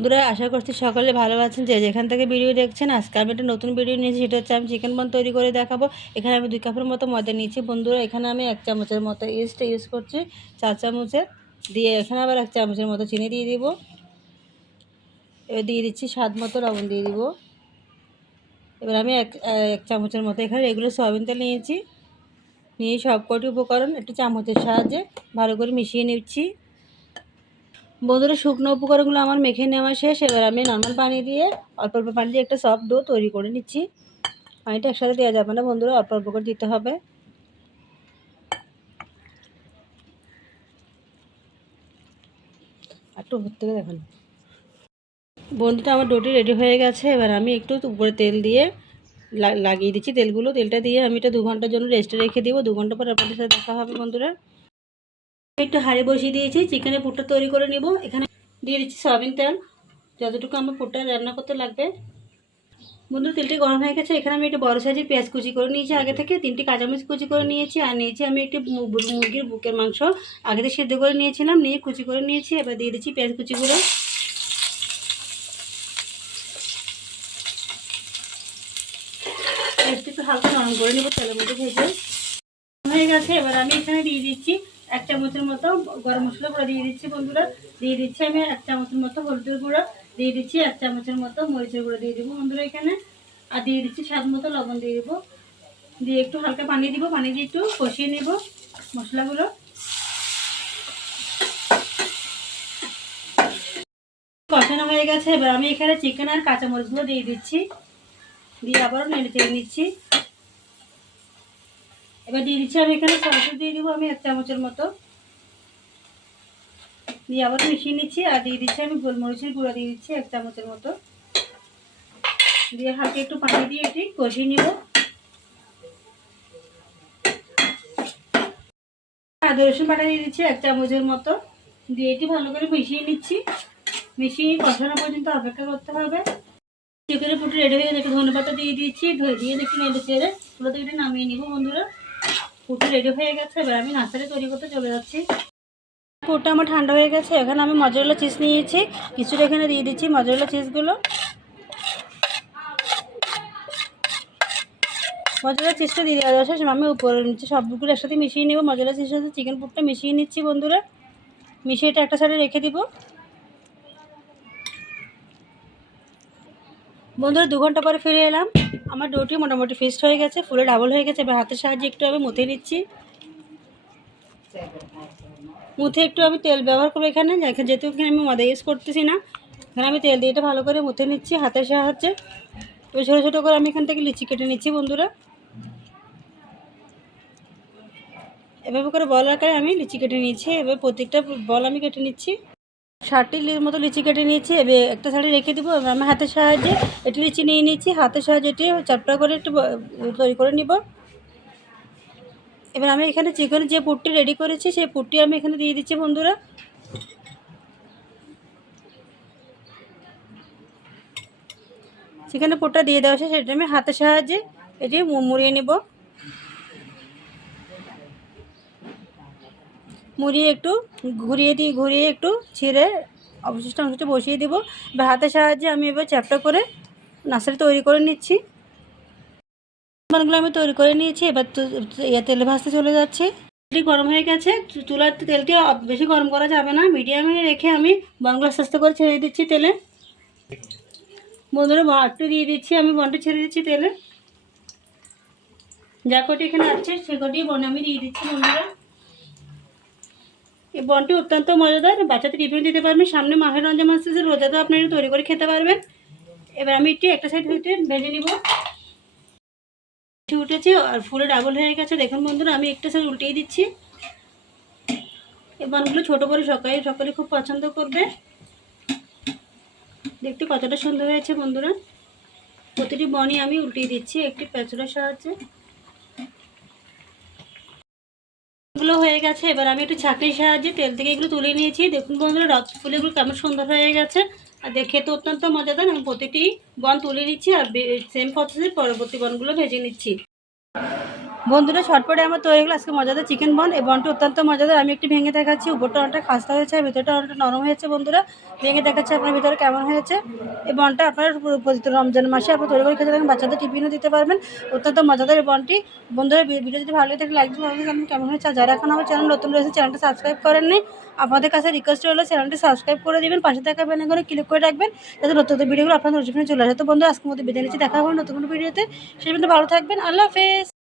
বন্ধুরা, আশা করছি সকলে ভালো আছেন। যে যেখান থেকে ভিডিও দেখছেন, আজকে আমি একটা নতুন ভিডিও নিয়েছি, সেটা হচ্ছে আমি চিকেন বন তৈরি করে দেখাবো। এখানে আমি দুই কাপের মতো ময়দা নিয়েছি। বন্ধুরা, এখানে আমি এক চামচের মতো ইস্ট ইউজ করছি। চার চামচের দিয়ে এখানে আবার এক চামচের মতো চিনি দিয়ে দিব। এবার দিয়ে দিচ্ছি স্বাদ মতো লবণ দিয়ে দিব। এবার আমি এক এক চামচের মতো এখানে এগুলো সয়াবিন তেল নিয়েছি। নিয়ে সব কটি উপকরণ একটু চামচের সাহায্যে ভালো করে মিশিয়ে নিচ্ছি। বন্ধুরা, শুকনো উপকরণগুলো আমার মেখে নেওয়া শেষ। এবার আমি নর্মাল পানি দিয়ে অল্প অল্প পানি দিয়ে একটা সফট ডো তৈরি করে নিচ্ছি। পানিটা একসাথে দেওয়া যাবে না বন্ধুরা, অল্প অল্প করে দিতে হবে। একটু থেকে দেখুন। বন্ধুটা, আমার ডোটি রেডি হয়ে গেছে। এবার আমি একটু উপরে তেল দিয়ে লাগিয়ে দিচ্ছি তেলগুলো। তেলটা দিয়ে আমি এটা দু ঘণ্টার জন্য রেস্টে রেখে দিব। দু ঘণ্টা পর আপনাদের সাথে দেখা হবে বন্ধুরা। একটু হাঁড়ি বসিয়ে দিয়েছি চিকেনের পুরটা তৈরি করে নিব। এখানে দিয়ে দিচ্ছি সয়াবিন তেল। যতটুকু আমার পুরটা রান্না করতে লাগবে। বন্ধু, তেলটি গরম হয়ে গেছে। এখানে আমি একটু বড় সাইজের পেঁয়াজ কুচি করে নিয়েছি। আগে থেকে তিনটি কাঁচামরিচ কুচি করে নিয়েছি। আর নিয়েছি আমি একটি মুরগির বুকের মাংস। আগে থেকে সিদ্ধ করে নিয়েছিলাম, নিয়ে কুচি করে নিয়েছি। এবার দিয়ে দিচ্ছি পেঁয়াজ কুচিগুলো। একটু হালকা নরম করে নেব তেলের মধ্যে ভেজে। হয়ে গেছে। এবার আমি এখানে দিয়ে দিচ্ছি এক চামচের মতো গরম মশলা গুঁড়ো দিয়ে দিচ্ছি বন্ধুরা। দিয়ে দিচ্ছি আমি এক চামচের মতো হলুদের গুঁড়ো। দিয়ে দিচ্ছি এক চামচের মতো মরিচের গুঁড়ো দিয়ে দেবো বন্ধুরা এখানে। আর দিয়ে দিচ্ছি স্বাদ মতো লবণ দিয়ে দেবো। দিয়ে একটু হালকা পানি দিব, পানি দিয়ে একটু কষিয়ে নেব মশলাগুলো। কষানো হয়ে গেছে। এবার আমি এখানে চিকেন আর কাঁচামরিচগুলো দিয়ে দিচ্ছি। দিয়ে আবারও নেড়ে চেড়ে নিচ্ছি। এবার দিয়ে দিচ্ছি, আমি এখানে সরষে দিয়ে দিব আমি এক চামচের মতো। দিয়ে আবার মিশিয়ে নিচ্ছি, আর দিয়ে দিচ্ছি আমি গোলমরিচের গুঁড়ো দিয়ে দিচ্ছি এক চামচের মতো। দিয়ে হালকা একটু পানি দিয়ে এটি কষিয়ে নিব। আদা রসুন বাটা দিয়ে দিচ্ছি এক চামচের মতো। দিয়ে এটি ভালো করে মিশিয়ে নিচ্ছি। মিশিয়ে কষানো পর্যন্ত অপেক্ষা করতে হবে। চিকেনের পুটি রেডি হয়ে গেছে ধনে পাতা দিয়ে দিচ্ছি, ধুয়ে দিয়ে একটু নেড়ে চেড়ে তুলো থেকে নামিয়ে নিব বন্ধুরা। পুটি রেডি হয়ে গেছে, এবার আমি নাস্তাটা তৈরি করতে চলে যাচ্ছি। পুরটা আমার ঠান্ডা হয়ে গেছে, এখানে আমি মজরেলা চিজ নিয়েছি। কিছুটা এখানে দিয়ে দিচ্ছি মজরেলা চিজগুলো মজরেলা চিজটা দিয়ে দেওয়া যাচ্ছে আমি উপরে নিচ্ছি সবগুলো একসাথে মিশিয়ে নেব। মজরেলা চিজের সাথে চিকেন পুরটা মিশিয়ে নিচ্ছি বন্ধুরা। মিশিয়ে এটা একটা সাইডে রেখে দিব। বন্ধুরা, দু ঘণ্টা পরে ফিরে এলাম। আমার ডোটি মোটামুটি ফিস্ট হয়ে গেছে ফুলে ডাবল হয়ে গেছে, এবার হাতের সাহায্যে একটু আমি মুথে নিচ্ছি। মুথে একটু আমি তেল ব্যবহার করব এখানে যেহেতু এখানে আমি ময়দা ইউজ করতেছি না, এখানে আমি তেল দিয়ে এটা ভালো করে মুথে নিচ্ছি হাতের সাহায্যে। এবার ছোটো ছোটো করে আমি এখান থেকে লিচি কেটে নিচ্ছি বন্ধুরা। এভাবে করে বল আকারে আমি লিচি কেটে নিচ্ছি এবার প্রত্যেকটা বল আমি কেটে নিচ্ছি। ষাটটি মতো লিচি কেটে নিয়েছি, এবার একটা সাইডে রেখে দেবো। আমি হাতের সাহায্যে এটি লিচি নিয়ে নিয়েছি, হাতের সাহায্যে এটি চাপটা করে একটু তৈরি করে নিব। এবার আমি এখানে চিকেনের যে পুটটি রেডি করেছি, সেই পুটটি আমি এখানে দিয়ে দিচ্ছি বন্ধুরা। চিকেনের পুটটা দিয়ে দেওয়া সেটা আমি হাতের সাহায্যে এটি মুড়িয়ে নেব। মুড়িয়ে একটু ঘুরিয়ে দিই ঘুরিয়ে একটু ছিঁড়ে অবশিষ্ট অংশটা বসিয়ে দেবো। বা হাতের সাহায্যে আমি এবার চ্যাপটা করে নাস্তাটা তৈরি করে নিচ্ছি। আমি তৈরি করে নিয়েছি, এবার ইয়ে তেলে ভাজতে চলে যাচ্ছে। তেলটি গরম হয়ে গেছে চুলার তেলটি বেশি গরম করা যাবে না। মিডিয়ামে রেখে আমি বনগুলো আস্তে করে ছেড়ে দিচ্ছি তেলে। বন্ধুরা ভাতটা দিয়ে দিচ্ছি আমি বনটা, ছেড়ে দিচ্ছি তেলে। যা কটি এখানে আছে, সে কটি বন আমি দিয়ে দিচ্ছি বন্ধুরা। এই বনটি অত্যন্ত মজাদার। বাচ্চাদের টিফিন দিতে পারবেন। সামনে মাহের রঞ্জন মাস রোজাতেও আপনারা তৈরি করে খেতে পারবেন। এবার আমি একটু, একটা সাইড হইতে ভেজে নিব। উঠে উঠেছে আর ফুলে ডাবল হয়ে গেছে। দেখুন বন্ধুরা, আমি একটা সাইড উল্টিয়ে দিচ্ছি। এই বনগুলো ছোটো করে সকালে সকালে খুব পছন্দ করবে। দেখতে কতটা সুন্দর হয়েছে বন্ধুরা। প্রতিটি বনই আমি উল্টিয়ে দিচ্ছি। একটি পেঁচড়ার সাহায্যে। এগুলো হয়ে গেছে। এবার আমি একটু ছাঁকনির সাহায্যে তেল থেকে এগুলো তুলে নিয়েছি। দেখুন বন্ধুরা, রথ ফুলেগুলো কেমন সুন্দর হয়ে গেছে। আর দেখে তো অত্যন্ত মজাদার। আমি প্রতিটি বন তুলে নিচ্ছি আর সেম পথে পরবর্তী বনগুলো ভেজে নিচ্ছি। বন্ধুরা ছটপটে আমার তৈরি হলো আজকে মজাদার চিকেন বন এই বনটি অত্যন্ত মজাদার। আমি একটু ভেঙে দেখাচ্ছি। উপরটা অনেকটা খাস্তা হয়েছে আর ভিতরটা অনেকটা নরম হয়েছে বন্ধুরা। ভেঙে দেখাচ্ছি আপনার ভিতরে কেমন হয়েছে। এই বনটা আপনার রমজান মাসে আপনার তৈরি করে খেতে থাকেন, বাচ্চাদের টিফিনও দিতে পারবেন। অত্যন্ত মজাদার এই বনটি বন্ধুরা ভিডিও যদি ভালো থাকে লাইক দিয়ে লাগে কেমন হয়েছে? আর যারা এখন আমার চ্যানেল নতুন রয়েছে চ্যানেলটা সাবস্ক্রাইব করেননি, আপনাদের কাছে রিকোয়েস্ট হলো চ্যানেলটি সাবস্ক্রাইব করে দেবেন। পাশে থাকা বেল করে ক্লিক করে রাখবেন, যাতে নতুন ভিডিওগুলো নোটিফিকেশন চলে আসে। তো বন্ধু আজকে মধ্যে বিদায় নিচ্ছি। দেখা হবে নতুন কোনো ভিডিওতে সেই পর্যন্ত ভালো থাকবেন। আল্লাহ হাফেজ।